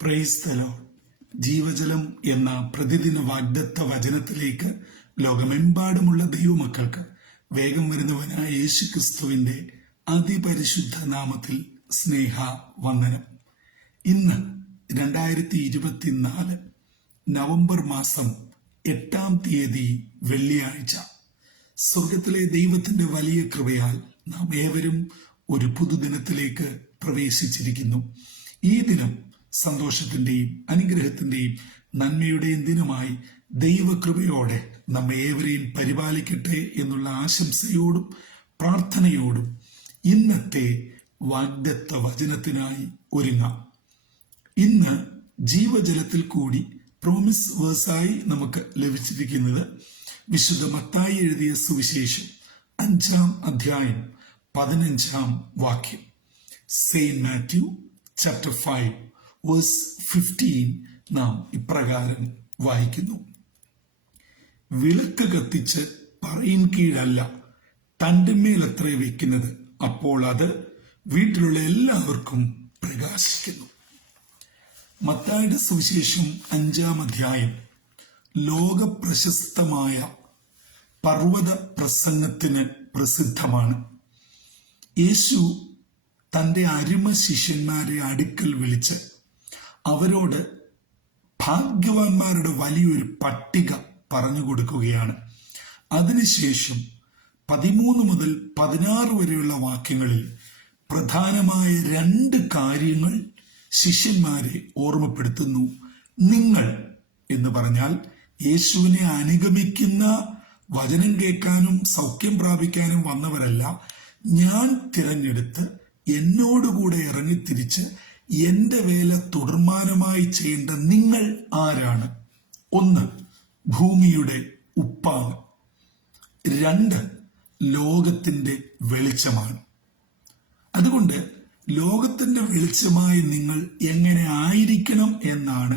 Praise the Lord. ജീവജലം എന്ന പ്രതിദിന വാഗ്ദത്ത വചനത്തിലേക്ക് ലോകമെമ്പാടുമുള്ള ദൈവമക്കൾക്ക് വേഗം വരുന്നവനായ യേശു ക്രിസ്തുവിന്റെ അതിപരിശുദ്ധ നാമത്തിൽ സ്നേഹ വന്ദനം. ഇന്ന് 2024 നവംബർ മാസം 8-ാം തീയതി വെള്ളിയാഴ്ച. സ്വർഗത്തിലെ ദൈവത്തിന്റെ വലിയ കൃപയാൽ നാം ഏവരും ഒരു പുതുദിനത്തിലേക്ക് പ്രവേശിച്ചിരിക്കുന്നു. ഈ ദിനം സന്തോഷത്തിന്റെയും അനുഗ്രഹത്തിന്റെയും നന്മയുടെയും ദിനമായി ദൈവകൃപയോടെ നമ്മെ ഏവരെയും പരിപാലിക്കട്ടെ എന്നുള്ള ആശംസയോടും പ്രാർത്ഥനയോടും ഇന്നത്തെ വാഗ്ദത്ത വചനത്തിനായി ഒരുങ്ങാം. ഇന്ന് ജീവജലത്തിൽ കൂടി പ്രോമിസ് വേഴ്സായി നമുക്ക് ലഭിച്ചിരിക്കുന്നത് വിശുദ്ധ മത്തായി എഴുതിയ സുവിശേഷം 5-ാം അധ്യായം 15-ാം വാക്യം. സെയിന്റ് മാത്യു ചാപ്റ്റർ 5 വേഴ്സ് 15 നാം ഇപ്രകാരം വായിക്കുന്നു: വിളക്ക് കത്തിച്ച് പറയിൻ കീഴല്ല, തണ്ടിന്മേലത്രേ വെക്കുന്നത്, അപ്പോൾ അത് വീട്ടിലുള്ള എല്ലാവർക്കും പ്രകാശിക്കുന്നു. മത്തായിയുടെ സുവിശേഷം 5-ാം അധ്യായം ലോക പ്രശസ്തമായ പർവ്വത പ്രസംഗത്തിന് പ്രസിദ്ധമാണ്. യേശു തന്റെ അരുമ ശിഷ്യന്മാരെ അടുക്കൽ വിളിച്ച് അവരോട് ഭാഗ്യവാന്മാരുടെ വലിയൊരു പട്ടിക പറഞ്ഞു കൊടുക്കുകയാണ്. അതിനുശേഷം 13 മുതൽ 16 വരെയുള്ള വാക്യങ്ങളിൽ പ്രധാനമായ 2 കാര്യങ്ങൾ ശിഷ്യന്മാരെ ഓർമ്മപ്പെടുത്തുന്നു. നിങ്ങൾ എന്ന് പറഞ്ഞാൽ യേശുവിനെ അനുഗമിക്കുന്ന, വചനം കേൾക്കാനും സൗഖ്യം പ്രാപിക്കാനും വന്നവരല്ല. ഞാൻ തിരഞ്ഞെടുത്ത് എന്നോടുകൂടെ ഇറങ്ങിത്തിരിച്ച് എന്റെ വേല തുടർമാനമായി ചെയ്യേണ്ട നിങ്ങൾ ആരാണ്? 1, ഭൂമിയുടെ ഉപ്പാണ്. 2, ലോകത്തിന്റെ വെളിച്ചമാണ്. അതുകൊണ്ട് ലോകത്തിന്റെ വെളിച്ചമായി നിങ്ങൾ എങ്ങനെ ആയിരിക്കണം എന്നാണ്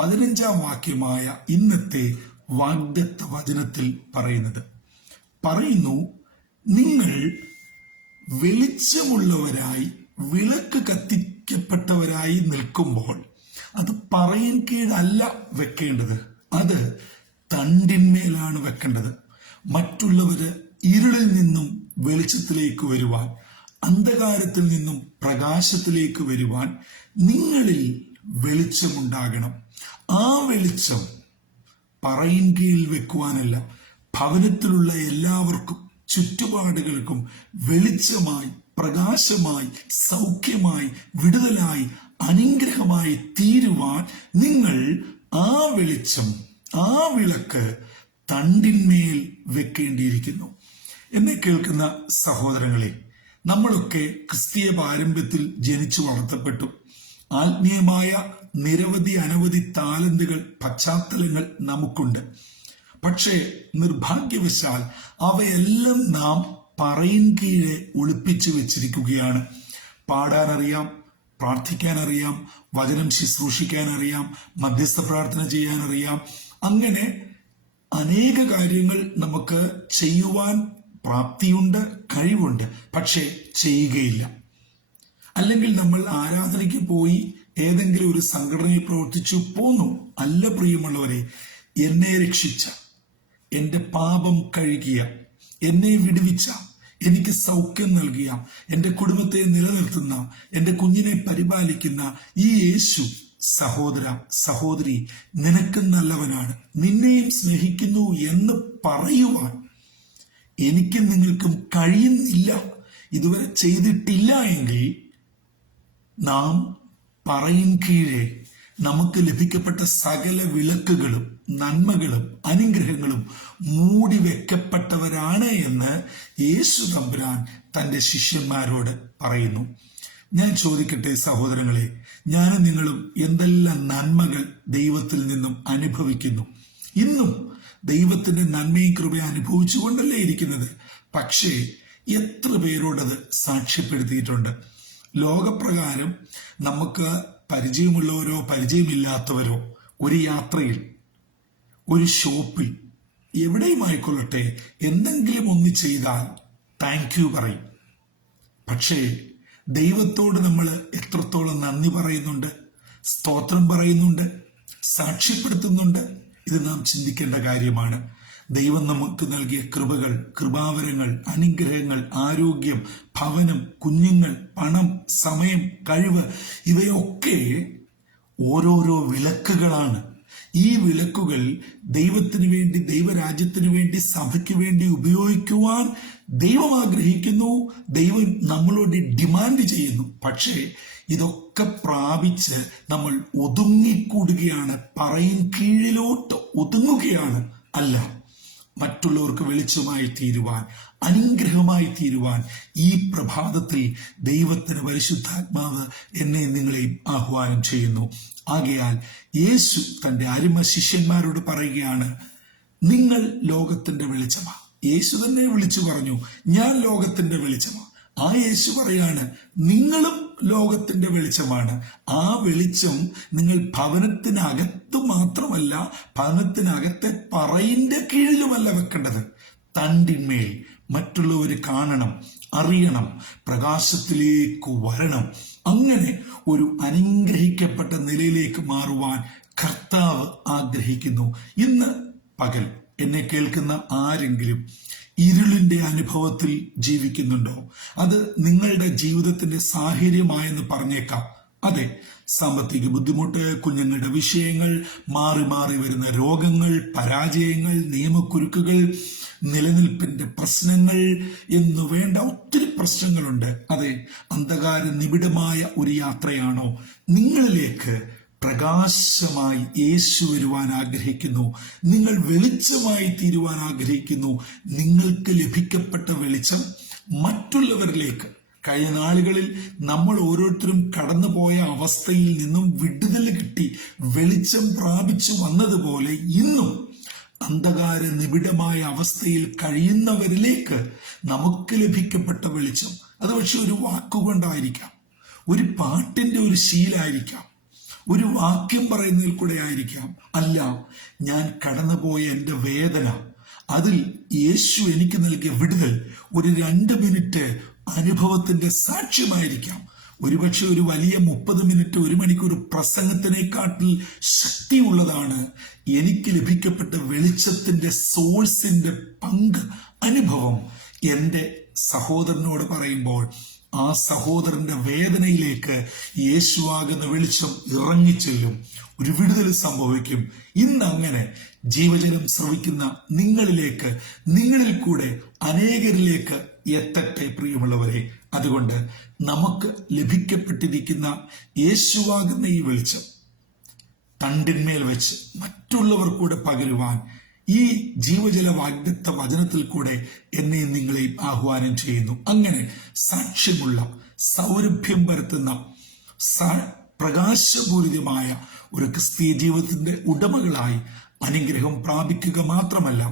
15-ാം വാക്യമായ ഇന്നത്തെ വാഗ്ദത്ത വചനത്തിൽ പറയുന്നു. നിങ്ങൾ വെളിച്ചമുള്ളവരായി, വിളക്ക് കത്തിക്കപ്പെട്ടവരായി നിൽക്കുമ്പോൾ അത് പറയിൻ കീഴല്ല വെക്കേണ്ടത്, അത് തണ്ടിന്മേലാണ് വെക്കേണ്ടത്. മറ്റുള്ളവര് ഇരുളിൽ നിന്നും വെളിച്ചത്തിലേക്ക് വരുവാൻ, അന്ധകാരത്തിൽ നിന്നും പ്രകാശത്തിലേക്ക് വരുവാൻ നിങ്ങളിൽ വെളിച്ചമുണ്ടാകണം. ആ വെളിച്ചം പറയിൻ കീഴിൽ വെക്കുവാനല്ല, ഭവനത്തിലുള്ള എല്ലാവർക്കും, ചുറ്റുപാടുകൾക്കും വെളിച്ചമായി, പ്രകാശമായി, സൗഖ്യമായി, വിടുതലായി, അനുഗ്രഹമായി തീരുവാൻ നിങ്ങൾ ആ വെളിച്ചം, ആ വിളക്ക് തണ്ടിന്മേൽ വെക്കേണ്ടിയിരിക്കുന്നു. എന്നെ കേൾക്കുന്ന സഹോദരങ്ങളെ, നമ്മളൊക്കെ ക്രിസ്തീയ പാരമ്പര്യത്തിൽ ജനിച്ചു വളർത്തപ്പെട്ടു. ആത്മീയമായ അനവധി താലന്തുകൾ, പശ്ചാത്തലങ്ങൾ നമുക്കുണ്ട്. പക്ഷേ നിർഭാഗ്യവശാൽ അവയെല്ലാം നാം പറയിൻ കീഴെ ഒളിപ്പിച്ചു വെച്ചിരിക്കുകയാണ്. പാടാനറിയാം, പ്രാർത്ഥിക്കാനറിയാം, വചനം ശുശ്രൂഷിക്കാനറിയാം, മധ്യസ്ഥ പ്രാർത്ഥന ചെയ്യാനറിയാം, അങ്ങനെ അനേക കാര്യങ്ങൾ നമുക്ക് ചെയ്യുവാൻ പ്രാപ്തിയുണ്ട്, കഴിവുണ്ട്. പക്ഷേ ചെയ്യുകയില്ല. അല്ലെങ്കിൽ നമ്മൾ ആരാധനയ്ക്ക് പോയി ഏതെങ്കിലും ഒരു സംഘടനയിൽ പ്രവർത്തിച്ചു പോന്നു. അല്ല പ്രിയമുള്ളവരെ, എന്നെ രക്ഷിച്ച, എന്റെ പാപം കഴുകിയ, എന്നെ വിടുവിച്ച, എനിക്ക് സൗഖ്യം നൽകിയ, എന്റെ കുടുംബത്തെ നിലനിർത്തുന്ന, എന്റെ കുഞ്ഞിനെ പരിപാലിക്കുന്ന ഈ യേശു, സഹോദര സഹോദരി, നിനക്ക് നല്ലവനാണ്, നിന്നെയും സ്നേഹിക്കുന്നു എന്ന് പറയുവാൻ എനിക്കും നിങ്ങൾക്കും കഴിയുന്നില്ല, ഇതുവരെ ചെയ്തിട്ടില്ല എങ്കിൽ നാം പറയിൻ കീഴെ നമുക്ക് ലഭിക്കപ്പെട്ട സകല വിളക്കുകളും നന്മകളും അനുഗ്രഹങ്ങളും മൂടി വെക്കപ്പെട്ടവരാണ് എന്ന് യേശു തമ്പുരാൻ തന്റെ ശിഷ്യന്മാരോട് പറയുന്നു. ഞാൻ ചോദിക്കട്ടെ സഹോദരങ്ങളെ, ഞാനും നിങ്ങളും എന്തെല്ലാം നന്മകൾ ദൈവത്തിൽ നിന്നും അനുഭവിക്കുന്നു? ഇന്നും ദൈവത്തിന്റെ നന്മയും കൃപയും അനുഭവിച്ചുകൊണ്ടല്ലേ ഇരിക്കുന്നത്. പക്ഷേ എത്ര പേരോടത് സാക്ഷ്യപ്പെടുത്തിയിട്ടുണ്ട്? ലോകപ്രകാരം നമുക്ക് പരിചയമുള്ളവരോ പരിചയമില്ലാത്തവരോ ഒരു യാത്രയിൽ, ഒരു ഷോപ്പിൽ, എവിടെയുമായിക്കൊള്ളട്ടെ, എന്തെങ്കിലും ഒന്ന് ചെയ്താൽ താങ്ക് യു പറയും. പക്ഷേ ദൈവത്തോട് നമ്മൾ എത്രത്തോളം നന്ദി പറയുന്നുണ്ട്? സ്തോത്രം പറയുന്നുണ്ട്, സാക്ഷ്യപ്പെടുത്തുന്നുണ്ട്. ഇത് നാം ചിന്തിക്കേണ്ട കാര്യമാണ്. ദൈവം നമുക്ക് നൽകിയ കൃപകൾ, കൃപാവരങ്ങൾ, അനുഗ്രഹങ്ങൾ, ആരോഗ്യം, ഭവനം, കുഞ്ഞുങ്ങൾ, പണം, സമയം, കഴിവ്, ഇവയൊക്കെ ഓരോരോ വിളക്കുകളാണ്. ഈ വിളക്കുകൾ ദൈവത്തിന് വേണ്ടി, ദൈവരാജ്യത്തിന് വേണ്ടി, സഭയ്ക്ക് വേണ്ടി ഉപയോഗിക്കുവാൻ ദൈവം ആഗ്രഹിക്കുന്നു. ദൈവം നമ്മളോട് ഡിമാൻഡ് ചെയ്യുന്നു. പക്ഷേ ഇതൊക്കെ പ്രാപിച്ച് നമ്മൾ ഒതുങ്ങിക്കൂടുകയാണ്, പറയിൻ കീഴിലോട്ട് ഒതുങ്ങുകയാണ്. അല്ല, മറ്റുള്ളവർക്ക് വെളിച്ചമായി തീരുവാൻ, അനുഗ്രഹമായി തീരുവാൻ ഈ പ്രഭാതത്തിൽ ദൈവത്തിന് പരിശുദ്ധാത്മാവ് എന്നെ നിങ്ങളെയും ആഹ്വാനം ചെയ്യുന്നു. ആകയാൽ യേശു തന്റെ അരുമ ശിഷ്യന്മാരോട് പറയുകയാണ്, നിങ്ങൾ ലോകത്തിന്റെ വെളിച്ചമാ. യേശു തന്നെ വിളിച്ചു പറഞ്ഞു, ഞാൻ ലോകത്തിന്റെ വെളിച്ചമാ. ആ യേശു പറയാണ്, നിങ്ങളും ലോകത്തിന്റെ വെളിച്ചമാണ്. ആ വെളിച്ചം നിങ്ങൾ ഭവനത്തിനകത്ത് മാത്രമല്ല, ഭവനത്തിനകത്തെ പറയിന്റെ കീഴിലുമല്ല വെക്കേണ്ടത്, തണ്ടിന്മേൽ. മറ്റുള്ളവർ കാണണം, അറിയണം, പ്രകാശത്തിലേക്ക് വരണം. അങ്ങനെ ഒരു അനുഗ്രഹിക്കപ്പെട്ട നിലയിലേക്ക് മാറുവാൻ കർത്താവ് ആഗ്രഹിക്കുന്നു. ഇന്ന് പകൽ എന്നെ കേൾക്കുന്ന ആരെങ്കിലും ഇരുളിന്റെ അനുഭവത്തിൽ ജീവിക്കുന്നുണ്ടോ? അത് നിങ്ങളുടെ ജീവിതത്തിന്റെ സാഹചര്യമായെന്ന് പറഞ്ഞേക്കാം. അതെ, സാമ്പത്തിക ബുദ്ധിമുട്ട്, കുഞ്ഞുങ്ങളുടെ വിഷയങ്ങൾ, മാറി മാറി വരുന്ന രോഗങ്ങൾ, പരാജയങ്ങൾ, നിയമക്കുരുക്കുകൾ, നിലനിൽപ്പിന്റെ പ്രശ്നങ്ങൾ എന്നു വേണ്ട ഒത്തിരി പ്രശ്നങ്ങളുണ്ട്. അതെ, അന്ധകാര നിബിഡമായ ഒരു യാത്രയാണോ? നിങ്ങളിലേക്ക് പ്രകാശമായി യേശു വരുവാൻ ആഗ്രഹിക്കുന്നു. നിങ്ങൾ വെളിച്ചമായി തീരുവാൻ ആഗ്രഹിക്കുന്നു. നിങ്ങൾക്ക് ലഭിക്കപ്പെട്ട വെളിച്ചം മറ്റുള്ളവരിലേക്ക്, കഴിഞ്ഞ നാളുകളിൽ നമ്മൾ ഓരോരുത്തരും കടന്നുപോയ അവസ്ഥയിൽ നിന്നും വിടുതൽ കിട്ടി വെളിച്ചം പ്രാപിച്ചു വന്നതുപോലെ ഇന്നും അന്ധകാര നിബിഡമായ അവസ്ഥയിൽ കഴിയുന്നവരിലേക്ക് നമുക്ക് ലഭിക്കപ്പെട്ട വെളിച്ചം, അത് പക്ഷെ ഒരു വാക്കുകൊണ്ടായിരിക്കാം, ഒരു പാട്ടിന്റെ ഒരു ശീലായിരിക്കാം, ഒരു വാക്യം പറയുന്നതിൽ കൂടെ ആയിരിക്കാം. അല്ല, ഞാൻ കടന്നുപോയ എൻ്റെ വേദന, അതിൽ യേശു എനിക്ക് നൽകിയ വിടുതൽ ഒരു 2 മിനിറ്റ് അനുഭവത്തിന്റെ സാക്ഷ്യമായിരിക്കാം. ഒരുപക്ഷെ ഒരു വലിയ 30 മിനിറ്റ്, 1 മണിക്കൂർ പ്രസംഗത്തിനെക്കാട്ടിൽ ശക്തിയുള്ളതാണ് എനിക്ക് ലഭിക്കപ്പെട്ട വെളിച്ചത്തിന്റെ സോഴ്സിന്റെ പങ്ക്, അനുഭവം. എൻ്റെ സഹോദരനോട് പറയുമ്പോൾ ആ സഹോദരന്റെ വേദനയിലേക്ക് യേശുവാകുന്ന വെളിച്ചം ഇറങ്ങിച്ചെല്ലും, ഒരു വിടുതൽ സംഭവിക്കും. ഇന്ന് അങ്ങനെ ജീവജലം ശ്രവിക്കുന്ന നിങ്ങളിലേക്ക്, നിങ്ങളിൽ കൂടെ അനേകരിലേക്ക് എത്തട്ടെ പ്രിയമുള്ളവരെ. അതുകൊണ്ട് നമുക്ക് ലഭിക്കപ്പെട്ടിരിക്കുന്ന യേശുവാകുന്ന ഈ വെളിച്ചം തണ്ടിന്മേൽ വെച്ച് മറ്റുള്ളവർ കൂടെ പകരുവാൻ ഈ ജീവജല വാഗ്ദത്ത വചനത്തിൽ കൂടെ എന്നെയും നിങ്ങളെയും ആഹ്വാനം ചെയ്യുന്നു. അങ്ങനെ സാക്ഷ്യമുള്ള, സൗരഭ്യം പരത്തുന്ന, പ്രകാശപൂരിതമായ ഒരു ക്രിസ്തീയ ജീവിതത്തിന്റെ ഉടമകളായി അനുഗ്രഹം പ്രാപിക്കുക മാത്രമല്ല,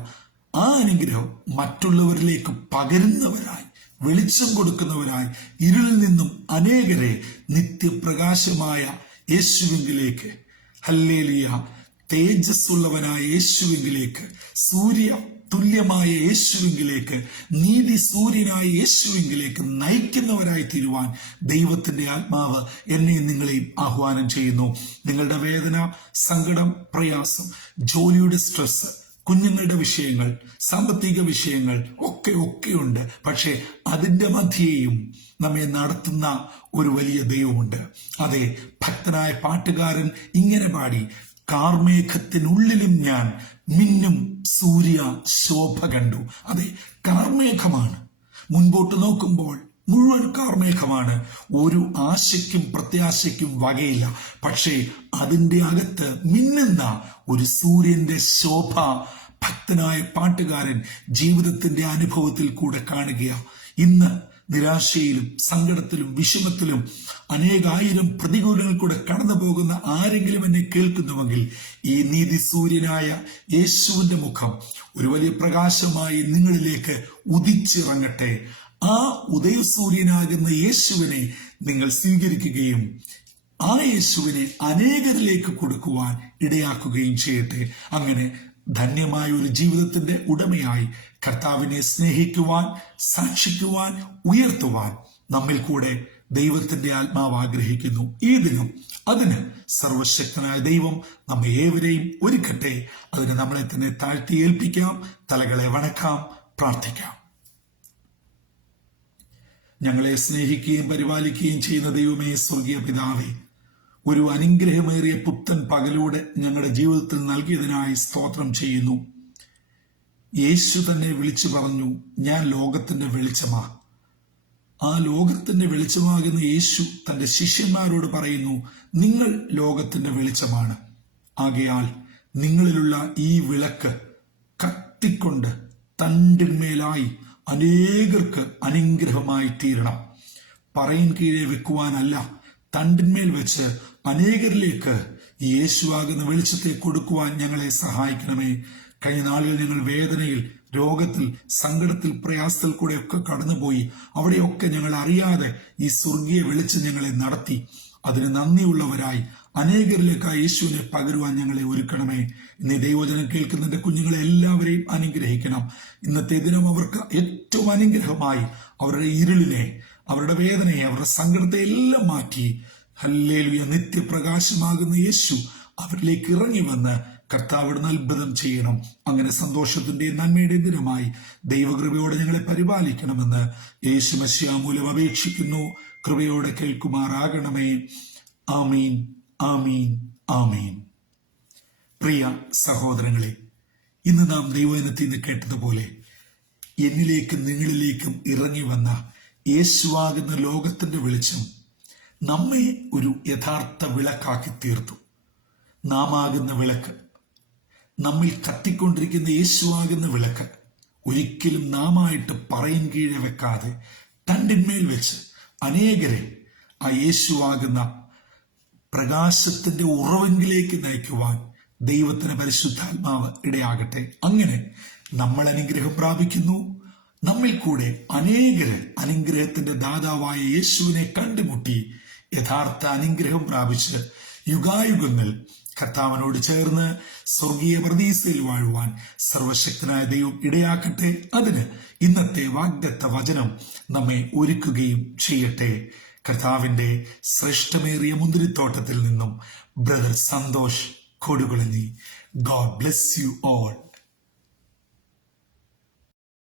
ആ അനുഗ്രഹം മറ്റുള്ളവരിലേക്ക് പകരുന്നവരായി, വെളിച്ചം കൊടുക്കുന്നവരായി, ഇരുളിൽ നിന്നും അനേകരെ നിത്യപ്രകാശമായ യേശുവിലേക്ക്, ഹല്ലേലൂയ, തേജസ്സുള്ളവനായ യേശുവിലേക്ക്, സൂര്യ തുല്യമായ യേശുവിലേക്ക്, നീതി സൂര്യനായ യേശുവിലേക്ക് നയിക്കുന്നവരായി തീരുവാൻ ദൈവത്തിന്റെ ആത്മാവ് എന്നെയും നിങ്ങളെയും ആഹ്വാനം ചെയ്യുന്നു. നിങ്ങളുടെ വേദന, സങ്കടം, പ്രയാസം, ജോലിയുടെ സ്ട്രെസ്, കുഞ്ഞുങ്ങളുടെ വിഷയങ്ങൾ, സാമ്പത്തിക വിഷയങ്ങൾ ഒക്കെയുണ്ട്. പക്ഷെ അതിന്റെ മധ്യേയും നമ്മെ നടത്തുന്ന ഒരു വലിയ ദൈവമുണ്ട്. അതെ, ഭക്തനായ പാട്ടുകാരൻ ഇങ്ങനെ പാടി, കാർമേഘത്തിനുള്ളിലും ഞാൻ മിന്നും സൂര്യ ശോഭ കണ്ടു. അതെ, കാർമേഘമാണ്. മുൻപോട്ട് നോക്കുമ്പോൾ മുഴുവൻ കാർമേഘമാണ്. ഒരു ആശയ്ക്കും പ്രത്യാശയ്ക്കും വകയില്ല. പക്ഷേ അതിൻ്റെ അകത്ത് മിന്നുന്ന ഒരു സൂര്യന്റെ ശോഭ ഭക്തനായ പാട്ടുകാരൻ ജീവിതത്തിന്റെ അനുഭവത്തിൽ കൂടെ കാണുകയാണ്. ഇന്ന് നിരാശയിലും സങ്കടത്തിലും വിഷമത്തിലും അനേകായിരം പ്രതികൂലങ്ങൾ കൂടെ കടന്നു പോകുന്ന ആരെങ്കിലും എന്നെ കേൾക്കുന്നുവെങ്കിൽ ഈ നീതി സൂര്യനായ യേശുവിന്റെ മുഖം ഒരു വലിയ പ്രകാശമായി നിങ്ങളിലേക്ക് ഉദിച്ചിറങ്ങട്ടെ. ആ ഉദയസൂര്യനാകുന്ന യേശുവിനെ നിങ്ങൾ സ്വീകരിക്കുകയും ആ യേശുവിനെ അനേകരിലേക്ക് കൊടുക്കുവാൻ ഇടയാക്കുകയും ചെയ്യട്ടെ. അങ്ങനെ ധന്യമായ ഒരു ജീവിതത്തിന്റെ ഉടമയായി കർത്താവിനെ സ്നേഹിക്കുവാൻ, സാക്ഷിക്കുവാൻ, ഉയർത്തുവാൻ നമ്മിൽ കൂടെ ദൈവത്തിന്റെ ആത്മാവ് ആഗ്രഹിക്കുന്നു. ഈ ദിനം അതിന് സർവശക്തനായ ദൈവം നമ്മെ ഏവരെയും ഒരുക്കട്ടെ. അതിന് നമ്മളെ തന്നെ താഴ്ത്തി ഏൽപ്പിക്കാം, തലകളെ വണക്കാം, പ്രാർത്ഥിക്കാം. ഞങ്ങളെ സ്നേഹിക്കുകയും പരിപാലിക്കുകയും ചെയ്യുന്ന ദൈവമേ, സ്വർഗീയ പിതാവേ, ഒരു അനുഗ്രഹമേറിയ പുത്തൻ പകലൂടെ ഞങ്ങളുടെ ജീവിതത്തിൽ നൽകിയതിനായി സ്തോത്രം ചെയ്യുന്നു. യേശു തന്നെ വിളിച്ചു പറഞ്ഞു, ഞാൻ ലോകത്തിന്റെ വെളിച്ചമാ. ആ ലോകത്തിന്റെ വെളിച്ചമാകുന്ന യേശു തന്റെ ശിഷ്യന്മാരോട് പറയുന്നു, നിങ്ങൾ ലോകത്തിന്റെ വെളിച്ചമാണ്. ആകയാൽ നിങ്ങളിലുള്ള ഈ വിളക്ക് കത്തിക്കൊണ്ട് തണ്ടിന്മേലായി അനേകർക്ക് അനുഗ്രഹമായി തീരണം. പറയിൻ കീഴെ വെക്കുവാനല്ല, തണ്ടിന്മേൽ വെച്ച് അനേകരിലേക്ക് യേശുവാകുന്ന വെളിച്ചത്തെ കൊടുക്കുവാൻ ഞങ്ങളെ സഹായിക്കണമേ. കഴിഞ്ഞ നാളുകൾ ഞങ്ങൾ വേദനയിൽ, രോഗത്തിൽ, സങ്കടത്തിൽ, പ്രയാസത്തിൽ കൂടെയൊക്കെ കടന്നുപോയി. അവിടെയൊക്കെ ഞങ്ങൾ അറിയാതെ ഈ സ്വർഗീയ വെളിച്ചം ഞങ്ങളെ നടത്തി. അതിന് നന്ദിയുള്ളവരായി അനേകരിലേക്കായി യേശുവിനെ പകരുവാൻ ഞങ്ങളെ ഒരുക്കണമേ. ഇന്ന് ദൈവവചനം കേൾക്കുന്നതിന്റെ കുഞ്ഞുങ്ങളെ എല്ലാവരെയും അനുഗ്രഹിക്കണം. ഇന്നത്തെ ദിനം അവർക്ക് ഏറ്റവും അനുഗ്രഹമായി അവരുടെ ഇരുളിനെ, അവരുടെ വേദനയെ, അവരുടെ സങ്കടത്തെ എല്ലാം മാറ്റി ഹല്ലേലൂയ നിത്യപ്രകാശമാകുന്ന യേശു അവരിലേക്ക് ഇറങ്ങി വന്ന് കർത്താവിടുന്ന് അത്ഭുതം ചെയ്യണം. അങ്ങനെ സന്തോഷത്തിന്റെയും നന്മയുടെയും ദിനമായി ദൈവകൃപയോടെ ഞങ്ങളെ പരിപാലിക്കണമെന്ന് യേശു മശിഹാ മൂലം അപേക്ഷിക്കുന്നു. കൃപയോടെ കേൾക്കുമാറാകണമേ. ആമീൻ, ആമീൻ, ആമീൻ. പ്രിയ സഹോദരങ്ങളെ, ഇന്ന് നാം ദൈവവചനത്തിൽ നിന്ന് കേട്ടതുപോലെ എന്നിലേക്കും നിങ്ങളിലേക്കും ഇറങ്ങി വന്ന യേശുവാകുന്ന ലോകത്തിന്റെ വെളിച്ചം നമ്മെ ഒരു യഥാർത്ഥ വിളക്കാക്കി തീർത്തു. നാം ആകുന്ന വിളക്ക്, നമ്മിൽ കത്തിക്കൊണ്ടിരിക്കുന്ന യേശുവാകുന്ന വിളക്ക് ഒരിക്കലും നാമായിട്ട് പറയിൻ കീഴെ വെക്കാതെ തണ്ടിന്മേൽ വെച്ച് അനേകരെ ആ യേശുവാകുന്ന പ്രകാശത്തിന്റെ ഉറവെങ്കിലേക്ക് നയിക്കുവാൻ ദൈവത്തിന് പരിശുദ്ധാത്മാവ് ഇടയാകട്ടെ. അങ്ങനെ നമ്മൾ അനുഗ്രഹം പ്രാപിക്കുന്നു. നമ്മിൽ കൂടെ അനേകര് അനുഗ്രഹത്തിന്റെ ദാതാവായ യേശുവിനെ കണ്ടുമുട്ടി യഥാർത്ഥ അനുഗ്രഹം പ്രാപിച്ച് യുഗായുഗങ്ങൾ കർത്താവിനോട് ചേർന്ന് സ്വർഗീയ പ്രതീക്ഷയിൽ വാഴുവാൻ സർവശക്തനായ ദൈവം ഇടയാക്കട്ടെ. അതിന് ഇന്നത്തെ വാഗ്ദത്ത വചനം നമ്മെ ഒരുക്കുകയും ചെയ്യട്ടെ. കർത്താവിന്റെ ശ്രേഷ്ഠമേറിയ മുന്തിരിത്തോട്ടത്തിൽ നിന്നും brother Santhosh Kodukulanji. God bless you all.